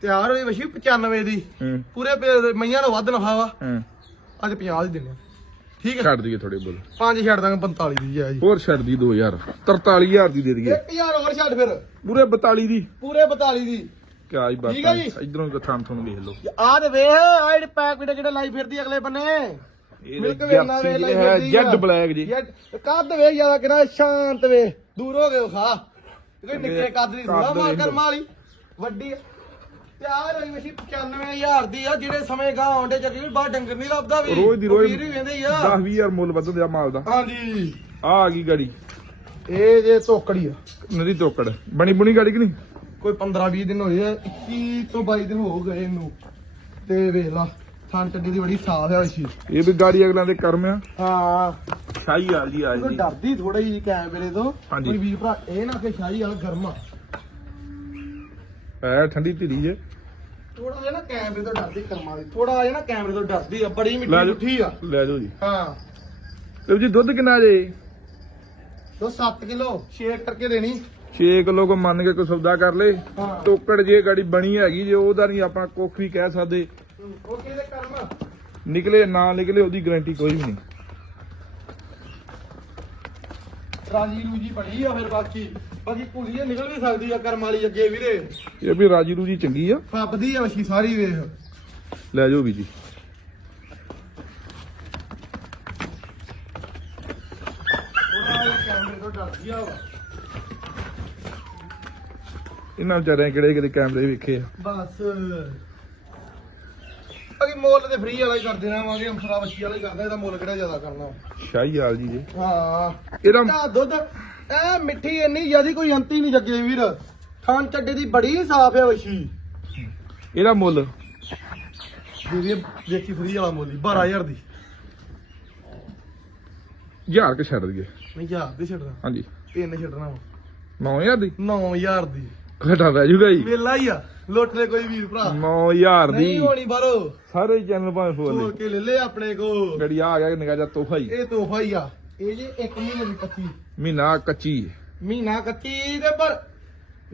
ਤਿਆਰ ਹੋਈ ਵਸ਼ੀ 95 ਦੀ। ਹੂੰ। ਪੂਰੇ ਪੇ- ਮਈਆਂ ਨੂੰ ਵੱਧ ਨਫਾ ਵਾ। ਹੂੰ। ਅੱਜ 50 ਦੀ ਦਿੰਨੇ ਆ। ਠੀਕ ਹੈ ਛੱਡ ਦਈਏ ਥੋੜੇ ਬੋਲ। ਪੰਜ ਛੱਡ ਦਾਂਗੇ 45 ਦੀ ਆ ਜੀ। ਹੋਰ ਛੱਡ ਦੀ 2000 43000 ਦੀ ਦੇ ਦਈਏ। 1000 ਹੋਰ ਛੱਡ ਫਿਰ। ਪੂਰੇ 42 ਦੀ। ਪੂਰੇ 42 ਦੀ। ਕਿਆ ਹੀ ਬਾਤ ਠੀਕ ਜੀ। ਇਧਰੋਂ ਕੋ ਥਾਂ ਤੁਹਾਨੂੰ ਵੇਖ ਲਓ। ਆ ਤੇ ਵੇਖ ਆ ਜਿਹੜੇ ਪੈਕ ਵੀਡੇ ਜਿਹੜੇ ਲਾਈ ਫਿਰਦੀ ਅਗਲੇ ਬੰਨੇ। ਇਹ ਮਿਲਕ ਵੇਲਾ ਹੈ ਜੈਡ ਬਲੈਕ ਜੀ। ਕੱਦ ਵੇ ਜ਼ਿਆਦਾ ਕਿਹੜਾ ਸ਼ਾਂਤ ਵੇ ਦੂਰ ਹੋ ਗਏ ਖਾ। ਕੋਈ ਨਿੱਕੇ ਕੱਦ ਦੀ ਥੋੜਾ ਮਾਰ ਕਰ। ਮਾਲੀ ਵੱਡੀ। ਤਿਆਰ ਹੋਈ ਮਸ਼ੀ 95000 ਦੀ ਆ ਜਿਹੜੇ ਸਮੇਂ ਗਾਂ ਆਉਂਦੇ ਜੱਗੀ ਵੀ ਬਾਹਰ ਡੰਗਰ ਨਹੀਂ ਲੱਭਦਾ ਵੀ। ਰੋਜ਼ ਦੀ ਰੋਜ਼ ਵੀ ਵੇਂਦੇ ਆ। 10 20000 ਮੁੱਲ ਵੱਧ ਆ ਮਾਲ ਦਾ। ਹਾਂਜੀ। ਆ ਆ ਗਈ ਗਾੜੀ। ਇਹ ਜੇ ਤੋਕੜੀ ਆ। ਨਦੀ ਤੋਕੜ ਬਣੀ ਬੁਣੀ ਗਾੜੀ ਕਿ ਨਹੀਂ? ਕੋਈ 15 20 ਦਿਨ ਹੋਏ ਆ 21 ਤੋਂ 22 ਦਿਨ ਹੋ ਗਏ ਇਹਨੂੰ। ਤੇ ਵੇਖ ਲਾ ਥਾਂ ਟੱਡੀ ਦੀ ਬੜੀ ਸਾਫ਼ ਆ ਵਸ਼ੀ ਇਹ ਵੀ ਗਾੜੀ ਅਗਲਾਂ ਦੇ ਕਰਮ ਆ। ਹਾਂ। ਸ਼ਾਹੀ ਜੀ ਆ ਉਹ ਜੀ ਡਰਦੀ ਥੋੜਾ ਜਿਹੀ ਕੈਮਰੇ ਤੋਂ। ਹਾਂਜੀ। ਕੋਈ ਵੀਰ ਭਰਾ ਇਹ ਨਾ ਕਿ ਸ਼ਾਹੀ ਵਾਲਾ ਗਰਮ ਆ। ਐ ਠੰਡੀ ਧੀਰੀ ਜੇ। ਥੋੜਾ ਜਿਹਾ ਨਾ ਕੈਮਰੇ ਤੋਂ ਡਰਦੀ ਕਰਮਾਂ ਦੀ। ਥੋੜਾ ਜਿਹਾ ਨਾ ਕੈਮਰੇ ਤੋਂ ਡਰਦੀ ਆ ਬੜੀ ਲੈ ਮਿੱਠੀ ਜਾਓ। ਮਿੱਠੀ ਆ। ਲੈ ਜਾਓ ਜੀ। ਹਾਂ। ਤੇ ਜੀ ਦੁੱਧ ਕਿੰਨਾ ਜੇ? ਤੋ 7 ਕਿਲੋ ਸ਼ੇਕ ਕਰਕੇ ਦੇਣੀ। 6 ਕਿਲੋ ਕੋ ਮੰਨ ਕੇ ਕੋਈ ਸੌਦਾ ਕਰ ਲੇ। ਹਾਂ। ਟੋਕੜ ਜੇ ਗਾੜੀ ਬਣੀ ਹੈਗੀ ਜੇ ਉਹਦਾ ਨਹੀਂ ਆਪਾਂ ਕੁੱਖ ਵੀ ਕਹਿ ਸਕਦੇ। ਓਕੇ ਦੇ ਕਰਮ? ਨਿਕਲੇ ਨਾ ਨਿਕਲੇ ਉਹਦੀ ਗਾਰੰਟੀ ਕੋਈ ਵੀ ਨਹੀਂ। ਰਾਜੀ ਰੂਜੀ ਬੜੀ ਆ ਫਿਰ ਬਾਕੀ। ਬਾਕੀ ਭੁਲੀਏ ਨਿਕਲ ਵੀ ਸਕਦੀ ਆ ਕਰਮ ਵਾਲੀ ਅੱਗੇ ਵੀਰੇ। ਇਹ ਵੀ ਰਾਜੀ ਰੂਜੀ ਚੰਗੀ ਆ। ਫੱਬਦੀ ਆ ਵਸ਼ੀ ਸਾਰੀ ਵੇਖ। ਲੈ ਜਾਓ ਵੀ ਜੀ ਥੋੜਾ ਜਿਹਾ ਕੈਮਰੇ ਤੋਂ ਡਰਦੀ ਆ ਵਾ। ਇਹਨਾਂ ਵਿਚਾਰਿਆਂ ਕਿਹੜੇ ਕਿਹੜੇ ਕੈਮਰੇ ਵੇਖੇ ਆ? ਬਸ। ਅਗੀ ਮੁੱਲ ਤੇ ਫ੍ਰੀ ਵਾਲਾ ਹੀ ਕਰਦੇ ਰਹਾਂਗੇ ਅੰਸਰਾ ਵਸ਼ੀ ਵਾਲਾ ਹੀ ਕਰਦਾ ਇਹਦਾ ਮੁੱਲ ਕਿਹੜਾ ਜ਼ਿਆਦਾ ਕਰਨਾ ਸ਼ਾਹੀ ਹਾਲ ਜੀ ਜੇ। ਹਾਂ। ਇਹਦਾ ਦੁੱਧ ਐ ਮਿੱਠੀ ਇੰਨੀ ਜਿਆਦੀ ਕੋਈ ਅੰਤੀ ਨਹੀਂ ਜੱਗੇ ਵੀਰ। ਥਾਂ ਚੱਡੇ ਦੀ ਬੜੀ ਸਾਫ਼ ਹੈ ਵਸ਼ੀ। ਇਹਦਾ ਮੁੱਲ? ਦੀਦੀ ਦੇਖੀ ਫ੍ਰੀ ਵਾਲਾ ਮੁੱਲ ਹੀ 12000 ਦੀ। ਹਜ਼ਾਰ ਕੇ ਛੱਡ ਦਈਏ। ਨਹੀਂ ਜਾ ਦੇ ਛੱਡਣਾ। ਹਾਂਜੀ। ਤਿੰਨ ਛੱਡਣਾ 9000 ਦੀ? 9000 ਦੀ। ਘਟਾ ਰਹਿ ਜੂਗਾ ਜੀ। ਵੇਲਾ ਹੀ ਆ। ਲੁੱਟ ਲੈ ਕੋਈ ਵੀਰ ਭਰਾ। 9000 ਦੀ। ਨਹੀਂ ਹੋਣੀ ਬਾਰੋ ਸਾਰੇ ਚੈਨਲ ਭਾਵੇਂ ਫੋਲ ਕੇ ਲੈ ਲੈ ਆਪਣੇ ਕੋ। ਗੜੀ ਆ ਗਿਆ ਨਿਕਾ ਜਾ ਤੋਹਫਾ ਹੀ। ਇਹ ਤੋਹਫਾ ਹੀ ਆ। ਇਹ ਜੇ 1 ਮਹੀਨੇ ਦੀ ਕੱਚੀ। ਮਹੀਨਾ ਕੱਚੀ। ਮਹੀਨਾ ਕੱਚੀ ਤੇ ਪਰ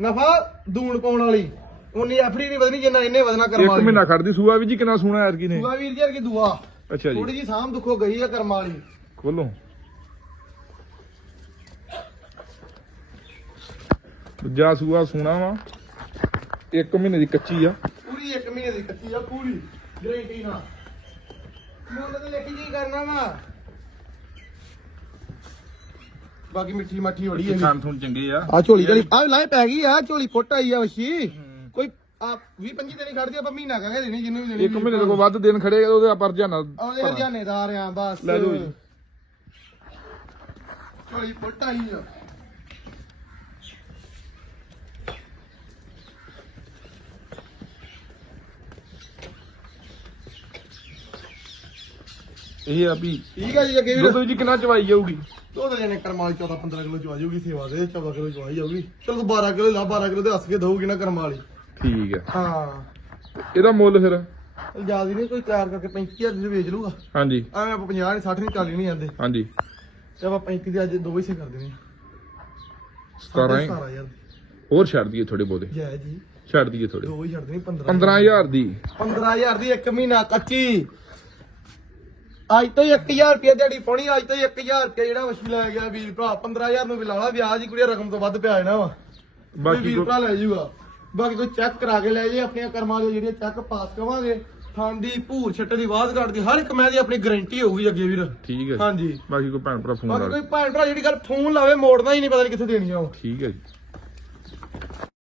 ਨਫਾ ਦੂਣ ਪਾਉਣ ਵਾਲੀ। ਉਨੀ ਐਫਡੀ ਨਹੀਂ ਵਧਣੀ ਜਿੰਨਾ ਇਹਨੇ ਵਧਣਾ ਕਰਮ ਇੱਕ ਵਾਲੀ। ਮਹੀਨਾ ਖੜਦੀ ਸੂਆ ਵੀ ਜੀ ਕਿੰਨਾ ਸੋਹਣਾ ਐਰ ਕੀ ਨੇ। ਦੂਆ ਵੀਰ ਜੀ ਕੀ ਦੁਆ। ਅੱਛਾ ਥੋੜੀ ਜੀ ਜੀ ਸਾਂਭ ਦੁੱਖੋ ਗਈ ਆ ਕਰਮ ਵਾਲੀ। ਖੋਲੋ। ਦੂਜਾ ਸੂਆ ਸੋਹਣਾ ਵਾ। ਇੱਕ ਮਹੀਨੇ ਦੀ ਕੱਚੀ ਆ। ਪੂਰੀ 1 ਮਹੀਨੇ ਦੀ ਕੱਚੀ ਆ ਪੂਰੀ। ਗਰੰਟੀ ਨਾਲ। ਮੁੱਲ ਤੇ ਲਿਖ ਕੀ ਕਰਨਾ ਵਾ। ਬਾਕੀ ਮਿੱਠੀ ਮਾਠੀ ਬੜੀ ਹੈ ਖਾਣ ਥੂਣ ਚੰਗੇ ਆ। ਆ ਝੋਲੀ ਤੇ ਆ ਲਾਏ ਪੈ ਗਈ ਆ ਝੋਲੀ ਫੁੱਟ ਆਈ ਆ ਵਸ਼ੀ ਕੋਈ ਆ 20 25 ਦਿਨ ਖੜਦੀ ਆਪਾਂ ਮਹੀਨਾ ਕਹਾਂਗੇ ਦੇਣੀ ਜਿੰਨੂੰ ਵੀ ਦੇਣੀ ਇੱਕ ਮਹੀਨੇ ਤੋਂ ਵੱਧ ਦਿਨ ਖੜੇ ਉਹਦੇ ਆਪਾਂ ਰਜਾਨਾ ਉਹਦੇ ਹਰਜਾਨੇਦਾਰ ਆ ਬਸ। ਲੈ ਲਓ ਜੀ। ਝੋਲੀ ਫੁੱਟ ਆਈ ਆ। ਇਹ ਆ ਵੀ ਠੀਕ ਆ ਜੀ ਅੱਗੇ ਦੁੱਧ ਵੀਰ ਵਿੱਚ ਕਿੰਨਾ ਚਵਾਈ ਜਾਊਗੀ? ਦੋ ਤਾਂ ਜਣੇ ਕਰਮ ਵਾਲੀ 14 15 ਕਿਲੋ ਚਵਾ ਜਾਊਗੀ ਸੇਵਾ ਦੇ 14 ਕਿਲੋ ਚਵਾਈ ਜਾਊਗੀ। ਚਲ ਤੂੰ 12 ਕਿਲੋ ਲਾ 12 ਕਿਲੋ ਦੇ ਹੱਸ ਕੇ ਦਊਗੀ ਨਾ ਕਰਮ ਵਾਲੀ। ਠੀਕ ਆ। ਹਾਂ। ਇਹਦਾ ਮੁੱਲ ਫਿਰ? ਜ਼ਿਆਦਾ ਨਹੀਂ ਕੋਈ ਤਿਆਰ ਕਰਕੇ 35000 ਦੀ ਵੇਚ ਲੂਗਾ ਹਾਂਜੀ। ਐਵੇਂ ਆਪਾਂ 50 ਨਹੀਂ 60 ਨਹੀਂ 40 ਨਹੀਂ ਜਾਂਦੇ। ਹਾਂਜੀ। ਤੇ ਆਪਾਂ 35 ਦੇ ਅੱਜ ਦੋ ਹੀ ਸੇ ਕਰ ਦੇਣੇ 17 ਹੀ? 17000 ਹੋਰ ਛੱਡ ਦਈਏ ਥੋੜੇ ਬਹੁਤੇ। ਜੈ ਜੀ। ਛੱਡ ਦਈਏ ਥੋੜੇ ਦੋ ਹੀ ਛੱਡ ਦੇਣੀ 15 15000 ਦੀ। 15000 ਦੀ ਇੱਕ ਮਹੀਨਾ ਕੱਚੀ। ਅੱਜ ਤੋਂ ਹੀ 1000 ਰੁਪਏ ਦਿਹਾੜੀ ਪਾਉਣੀ ਅੱਜ ਤੋਂ ਹੀ 1000 ਰੁਪਏ ਜਿਹੜਾ ਵਸ਼ੀ ਲੈ ਗਿਆ ਵੀਰ ਭਰਾ 15000 ਨੂੰ ਵੀ ਲਾ ਲਾ ਵਿਆਜ ਹੀ ਕੁੜੀ ਰਕਮ ਤੋਂ ਵੱਧ ਪਿਆ ਜਾਣਾ ਵਾ। ਬਾਕੀ ਵੀਰ ਭਰਾ ਲੈ ਜਾਊਗਾ ਬਾਕੀ ਕੋਈ ਚੈੱਕ ਕਰਾ ਕੇ ਲੈ ਜੇ ਆਪਣੀਆਂ ਕਰਮਾਂ ਦੇ ਜਿਹੜੇ ਚੈੱਕ ਪਾਸ ਕਵਾਂਗੇ ਥਾਂ ਦੀ ਭੂਰ ਛੱਟੇ ਦੀ ਬਾਤ ਘਾਟ ਦੀ ਹਰ ਇੱਕ ਮੈਂ ਦੀ ਆਪਣੀ ਗਾਰੰਟੀ ਹੋਊਗੀ ਅੱਗੇ ਵੀਰ। ਠੀਕ ਹੈ। ਹਾਂਜੀ। ਬਾਕੀ ਕੋਈ ਭੈਣ ਭਰਾ ਫੋਨ ਬਾਕੀ ਕੋਈ ਭੈਣ ਭਰਾ ਜਿਹੜੀ ਗੱਲ ਫੋਨ ਲਾਵੇ ਮੋੜਨਾ ਹੀ ਨਹੀਂ ਪਤਾ ਨਹੀਂ ਕਿੱਥੇ ਦੇਣੀ ਆ ਉਹ। ਠੀਕ ਹੈ ਜੀ।